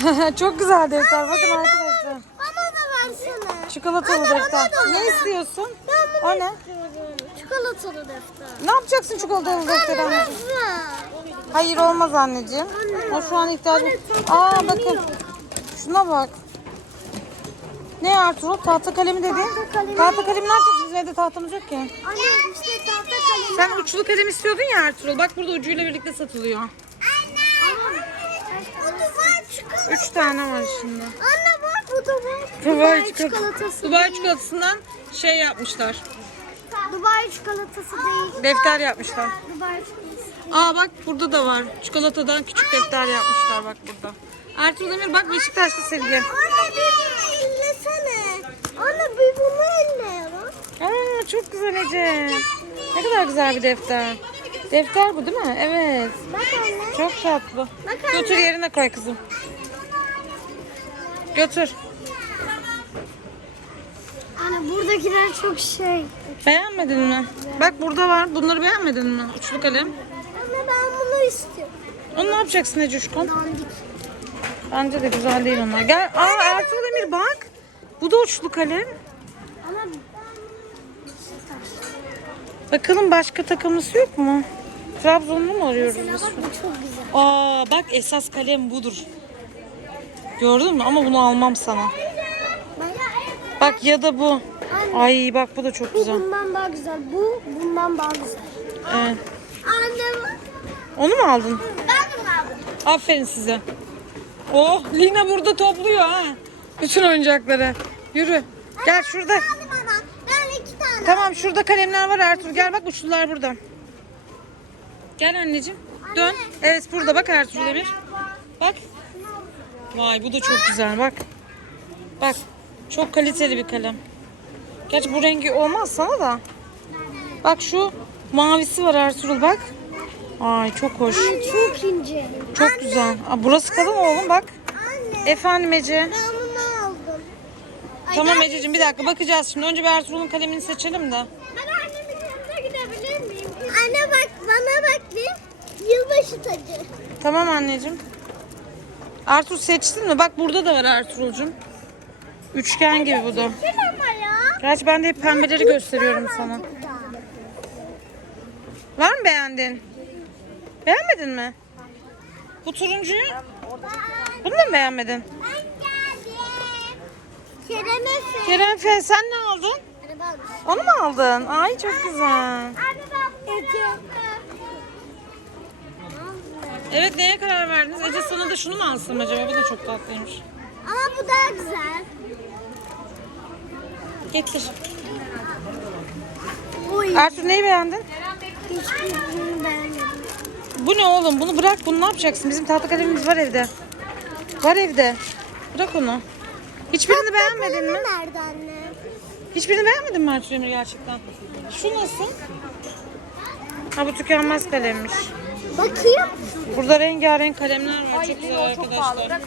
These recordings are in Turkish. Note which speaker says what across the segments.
Speaker 1: Çok güzel defter. Bakın arkadaşlar.
Speaker 2: Bana da versene.
Speaker 1: Çikolatalı
Speaker 2: Anne, bana
Speaker 1: defter.
Speaker 2: da
Speaker 1: Ne
Speaker 2: ver.
Speaker 1: istiyorsun?
Speaker 2: Ben
Speaker 1: O
Speaker 2: bunu
Speaker 1: ne?
Speaker 2: istiyorum. Çikolatalı defter.
Speaker 1: Ne yapacaksın çikolatalı defteri
Speaker 2: Anne
Speaker 1: anneciğim? Hayır olmaz anneciğim. O şu an ihtiyacım. Aa bakın. Şuna bak. Ne Ertuğrul? Tahta kalemi dediğin?
Speaker 2: Tahta kalemi.
Speaker 1: Tahta kalemi ne yapacağız? Bizim evde tahtamız yok ki.
Speaker 2: Anne işte tahta kalem.
Speaker 1: Sen uçlu kalem istiyordun ya Ertuğrul. Bak burada ucuyla birlikte satılıyor.
Speaker 2: Anne. Bu Dubai çikolatası.
Speaker 1: Üç tane var şimdi.
Speaker 2: Anne bak bu Dubai.
Speaker 1: Dubai çikolatası. Dubai çikolatasından şey yapmışlar.
Speaker 2: Dubai çikolatası değil.
Speaker 1: Defter yapmışlar.
Speaker 2: Dubai çikolatası.
Speaker 1: Aa bak burada da var. Çikolatadan küçük defter yapmışlar bak burada. Ertuğrul Emir bak Beşiktaşlı Sevgi.
Speaker 2: Anne bir bunu ellesene. Anne bir bunu elle bak.
Speaker 1: Aa çok güzel Ece. Ne kadar güzel bir defter. Defter bu değil mi? Evet.
Speaker 2: Bak anne.
Speaker 1: Çok tatlı.
Speaker 2: Bak anne.
Speaker 1: Götür yerine koy kızım. Götür.
Speaker 2: Anne buradakiler çok şey.
Speaker 1: Beğenmedin mi? Bak burada var. Bunları beğenmedin mi? Uçlu kalem.
Speaker 2: Anne ben bunu istiyorum.
Speaker 1: Onu ne yapacaksın Ecuşkom?
Speaker 2: Dandik.
Speaker 1: Bence de güzel değil onlar. Gel. Aa Ertuğrul Emir bak. Bu da uçlu kalem.
Speaker 2: Ama
Speaker 1: Bakalım başka takımlısı yok mu? Trabzonlu mu arıyoruz
Speaker 2: mesela
Speaker 1: biz?
Speaker 2: bak bu çok güzel.
Speaker 1: Aa bak esas kalem budur. Gördün mü? Ama bunu almam sana.
Speaker 2: Bak.
Speaker 1: Ya da bu. Ay bak bu da çok
Speaker 2: Bu
Speaker 1: güzel.
Speaker 2: bundan daha güzel. Bu bundan daha güzel.
Speaker 1: Evet.
Speaker 2: Anne
Speaker 1: Onu mu aldın?
Speaker 2: ben de bunu aldım.
Speaker 1: Aferin size. Oh Lina burada topluyor ha. Bütün oyuncakları. Yürü. Gel şurada.
Speaker 2: Aldım ama ben iki tane.
Speaker 1: Tamam şurada kalemler var Ertuğrul. Gel bak uçlular burada. Gel anneciğim. Dön. Evet burada bak Ertuğrul Emir. Bak. Vay bu da çok güzel bak. Bak. Çok kaliteli bir kalem. Gerçi bu rengi olmaz sana da. Bak şu mavisi var Ertuğrul bak. Ay çok hoş.
Speaker 2: Çok ince.
Speaker 1: Çok güzel. Aa, burası kalın oğlum bak.
Speaker 2: Anne
Speaker 1: Efendim Ece.
Speaker 2: ben bunu aldım.
Speaker 1: Tamam Ececiğim bir dakika bakacağız şimdi. Önce bir Ertuğrul'un kalemini seçelim de.
Speaker 2: Ben annemin yanına gidebilir miyim? Anne bak bana bak bir yılbaşı tacı.
Speaker 1: Tamam anneciğim. Ertuğrul seçtin mi? Bak burada da var Ertuğrul'cum. Üçgen gibi bu da.
Speaker 2: Kim ama ya?
Speaker 1: Gerçi ben de hep pembeleri gösteriyorum sana. Var mı beğendin? Beğenmedin mi? Bu turuncuyu? Bunu da mı beğenmedin?
Speaker 2: Ben geldim. Kerem Efe.
Speaker 1: Kerem Efe sen ne aldın? Onu mu aldın? Ay çok güzel.
Speaker 2: Anne ben.
Speaker 1: Evet neye karar verdiniz? Ece sana da şunu mu alsam acaba? Bu da çok tatlıymış.
Speaker 2: Ama bu daha güzel.
Speaker 1: Getir.
Speaker 2: Oy.
Speaker 1: Ertuğrul neyi beğendin?
Speaker 2: Hiçbirini beğenmedim.
Speaker 1: Bu ne oğlum? Bunu bırak. Bunu ne yapacaksın? Bizim tahta kalemimiz var evde. Var evde. Bırak onu. Hiçbirini beğenmedin mi?
Speaker 2: Nerede anne?
Speaker 1: Hiçbirini beğenmedin mi Emir gerçekten? Şu nasıl? Ha bu tükenmez kalemmiş.
Speaker 2: Bakayım.
Speaker 1: Burada rengarenk kalemler var. Çok güzel arkadaşlar.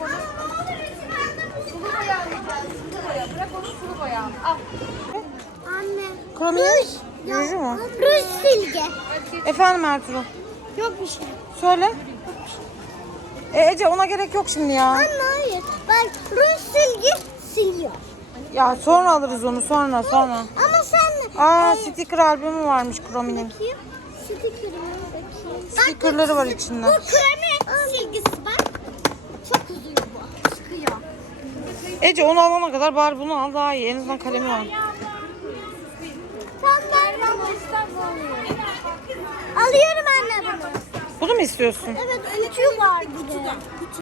Speaker 2: Anne.
Speaker 1: Kromi Ruju mu?
Speaker 2: Ruj silge.
Speaker 1: Efendim Ertuğrul.
Speaker 2: Yok bir şey.
Speaker 1: Söyle. E, Ece ona gerek yok şimdi ya.
Speaker 2: Anne hayır. Bak ruj silgi siliyor.
Speaker 1: Ya sonra alırız onu sonra sonra.
Speaker 2: Ama sen
Speaker 1: Aa sticker albümü varmış Kromi'nin.
Speaker 2: bakayım. Sticker'ına bakayım.
Speaker 1: Stickerları var içinde.
Speaker 2: Bu kremi silgisi bak. Çok uzuyor bu. Sıkıyor.
Speaker 1: Ece onu alana kadar bari bunu al daha iyi. En azından kalemi.
Speaker 2: Tam ben Alıyorum anne bunu.
Speaker 1: Bunu mu istiyorsun?
Speaker 2: Evet ütü var bir de.